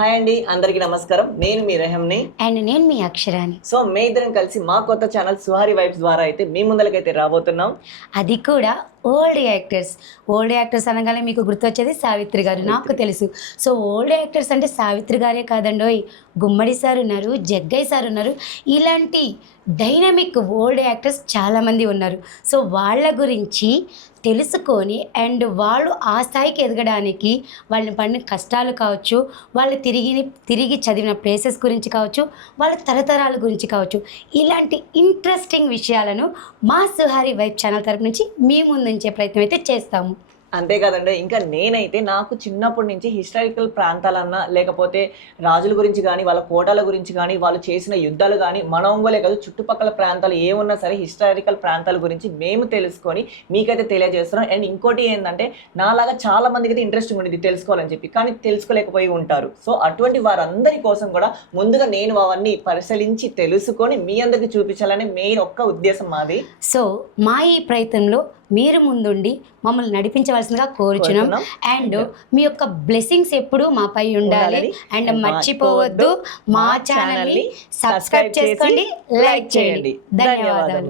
Hi అండి అందరికీ నమస్కారం. నేను మీ రెహంని అండ్ నేను మీ అక్షరాని. సో మే ఇద్దరం కలిసి మా కొత్త ఛానల్ సుహారి వైబ్స్ ద్వారా అయితే మీ ముందరకైతే రాబోతున్నాం. అది కూడా ఓల్డ్ యాక్టర్స్. ఓల్డ్ యాక్టర్స్ అనగానే మీకు గుర్తొచ్చేది సావిత్రి గారు. నాకు తెలుసు. సో ఓల్డ్ యాక్టర్స్ అంటే సావిత్రి గారే కాదండోయ్ గుమ్మడి సార్ ఉన్నారు జగ్గయ్య సార్ ఉన్నారు. ఇలాంటి డైనమిక్ ఓల్డ్ యాక్టర్స్ చాలామంది ఉన్నారు. సో వాళ్ళ గురించి తెలుసుకొని అండ్ వాళ్ళు ఆ స్థాయికి ఎదగడానికి వాళ్ళని పడిన కష్టాలు కావచ్చు వాళ్ళు తిరిగి తిరిగి చదివిన ప్లేసెస్ గురించి కావచ్చు వాళ్ళ తరతరాల గురించి కావచ్చు ఇలాంటి ఇంట్రెస్టింగ్ విషయాలను మా సుహారి వైబ్ ఛానల్ తరపు నుంచి మీ ముందుంచే ప్రయత్నం అయితే చేస్తాము. అంతేకాదండి ఇంకా నేనైతే నాకు చిన్నప్పటి నుంచి హిస్టారికల్ ప్రాంతాలన్నా లేకపోతే రాజుల గురించి కానీ వాళ్ళ కోటల గురించి కానీ వాళ్ళు చేసిన యుద్ధాలు కానీ మన ఒంగోలే కాదు చుట్టుపక్కల ప్రాంతాలు ఏమున్నా సరే హిస్టారికల్ ప్రాంతాల గురించి మేము తెలుసుకొని మీకైతే తెలియజేస్తున్నాం. అండ్ ఇంకోటి ఏంటంటే నాలాగా చాలా మందికి అయితే ఇంట్రెస్టింగ్ ఉండేది తెలుసుకోవాలని చెప్పి కానీ తెలుసుకోలేకపోయి ఉంటారు. సో అటువంటి వారందరి కోసం కూడా ముందుగా నేను అవన్నీ పరిశీలించి తెలుసుకొని మీ అందరికి చూపించాలని మెయిన్ ఒక్క ఉద్దేశం మాది. సో మా ఈ ప్రయత్నంలో మీరు ముందుండి మమ్మల్ని నడిపించవాలి కోరుచున్నాం. కోరుచున్నాం. అండ్ మీ యొక్క బ్లెస్సింగ్స్ ఎప్పుడు మాపై ఉండాలి. ఉండాలి. అండ్ మర్చిపోవద్దు. మా ఛానల్ని సబ్స్క్రైబ్ సబ్స్క్రైబ్ చేసి చేసుకోండి లైక్ చేయండి. ధన్యవాదాలు.